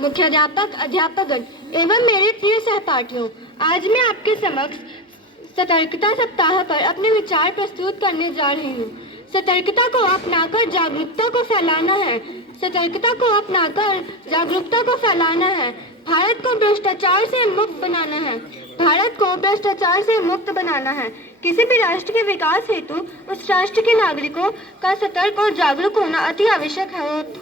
मुख्याध्यापक, अध्यापकगण एवं मेरे प्रिय सहपाठियों, आज मैं आपके समक्ष सतर्कता सप्ताह पर अपने विचार प्रस्तुत करने जा रही हूँ। सतर्कता को अपनाकर जागरूकता को फैलाना है। सतर्कता को अपनाकर जागरूकता को फैलाना है। भारत को भ्रष्टाचार से मुक्त बनाना है। भारत को भ्रष्टाचार से मुक्त बनाना है। किसी भी राष्ट्र के विकास हेतु उस राष्ट्र के नागरिकों का सतर्क और जागरूक होना अति आवश्यक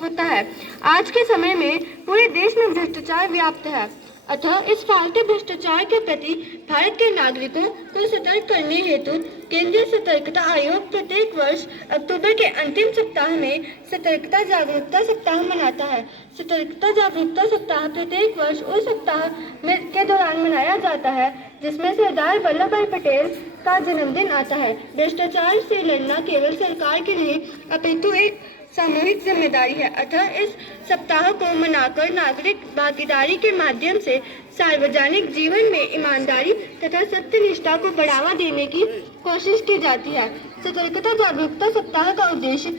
होता है। आज के समय में पूरे देश में भ्रष्टाचार व्याप्त है, अतः इस फैलते भ्रष्टाचार के प्रति भारत के नागरिकों को सतर्क करने हेतु केंद्रीय सतर्कता आयोग प्रत्येक वर्ष अक्टूबर के अंतिम सप्ताह में सतर्कता जागरूकता सप्ताह मनाता है। सतर्कता जागरूकता सप्ताह प्रत्येक वर्ष उस सप्ताह के दौरान मनाया जाता है जिसमें सरदार वल्लभ भाई पटेल का जन्मदिन आता है। भ्रष्टाचार से लड़ना केवल सरकार की नहीं अपितु एक सामूहिक जिम्मेदारी है, अतः इस सप्ताह को मनाकर नागरिक भागीदारी के माध्यम से सार्वजनिक जीवन में ईमानदारी तथा सत्यनिष्ठा को बढ़ावा देने की कोशिश की जाती है। सतर्कता जागरूकता सप्ताह का उद्देश्य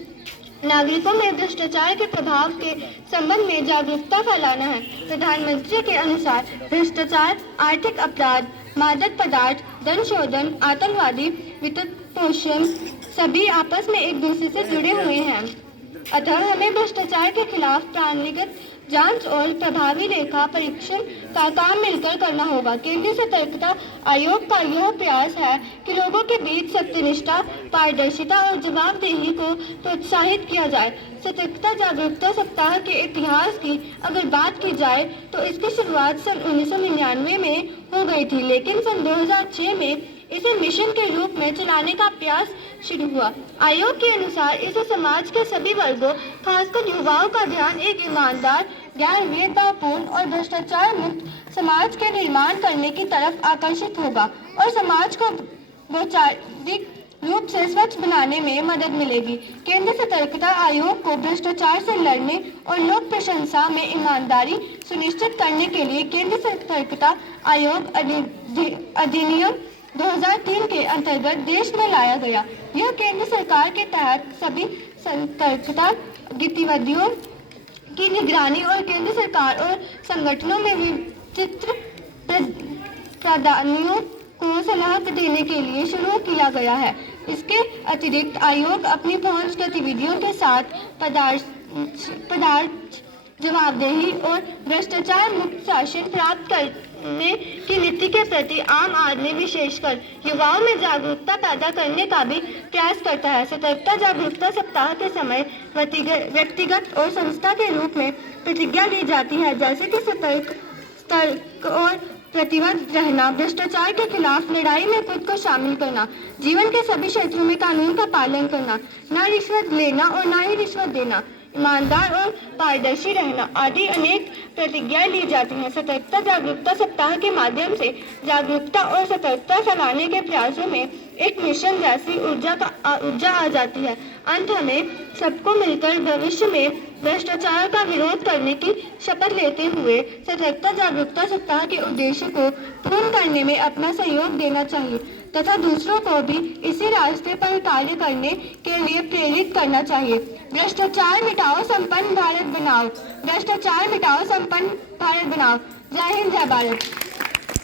नागरिकों में भ्रष्टाचार के प्रभाव के संबंध में जागरूकता फैलाना है। प्रधानमंत्री के अनुसार भ्रष्टाचार, आर्थिक अपराध, मादक पदार्थ, धन शोधन, आतंकवादी वित्तपोषण सभी आपस में एक दूसरे से जुड़े हुए हैं, अतः हमें भ्रष्टाचार के खिलाफ प्राणिगत जांच और प्रभावी रेखा परीक्षण का काम मिलकर करना होगा। केंद्रीय सतर्कता आयोग का यह प्रयास है कि लोगों के बीच सत्यनिष्ठा, पारदर्शिता और जवाबदेही को प्रोत्साहित किया जाए। सतर्कता जागरूकता सप्ताह के इतिहास की अगर बात की जाए तो इसकी शुरुआत सन 1999 में हो गई थी, लेकिन सन 2006 में इसे मिशन के रूप में चलाने का प्रयास शुरू हुआ। आयोग के अनुसार इसे समाज के सभी वर्गों, खासकर युवाओं का ध्यान एक ईमानदार, ज्ञान-विवेकपूर्ण और भ्रष्टाचार मुक्त समाज के निर्माण करने की तरफ आकर्षित होगा और समाज को वैचारिक रूप से स्वच्छ बनाने में मदद मिलेगी। केंद्रीय सतर्कता आयोग को भ्रष्टाचार से लड़ने और लोक प्रशंसा में ईमानदारी सुनिश्चित करने के लिए केंद्रीय सतर्कता आयोग अधिनियम 2003 के अंतर्गत देश में लाया गया। यह केंद्र सरकार के तहत सभी सतर्कता गतिविधियों की निगरानी और केंद्र सरकार और संगठनों में विचित्र प्रावधानों को सलाह देने के लिए शुरू किया गया है। इसके अतिरिक्त आयोग अपनी पहुंच गतिविधियों के साथ पदार्थ जवाबदेही और भ्रष्टाचार मुक्त शासन प्राप्त करने की नीति के प्रति आम आदमी विशेषकर युवाओं में जागरूकता पैदा करने का भी प्रयास करता है। सतर्कता जागरूकता सप्ताह के समय व्यक्तिगत और संस्था के रूप में प्रतिज्ञा ली जाती है, जैसे कि सतर्क और प्रतिबद्ध रहना, भ्रष्टाचार के खिलाफ लड़ाई में खुद को शामिल करना, जीवन के सभी क्षेत्रों में कानून का पालन करना, न रिश्वत लेना और न ही रिश्वत देना, ईमानदार और पारदर्शी रहना आदि अनेक प्रतिज्ञाएं ली जाती हैं। सतर्कता जागरूकता सप्ताह के माध्यम से जागरूकता और सतर्कता फैलाने के प्रयासों में एक मिशन जैसी ऊर्जा आ जाती है। अंत हमें सबको मिलकर भविष्य में भ्रष्टाचार का विरोध करने की शपथ लेते हुए सतर्कता जागरूकता सप्ताह के उद्देश्य को पूर्ण करने में अपना सहयोग देना चाहिए तथा दूसरों को भी इसी रास्ते पर कार्य करने के लिए प्रेरित करना चाहिए। भ्रष्टाचार मिटाओ, संपन्न भारत बनाओ। भ्रष्टाचार मिटाओ, संपन्न भारत बनाओ। जय हिंद, जय भारत।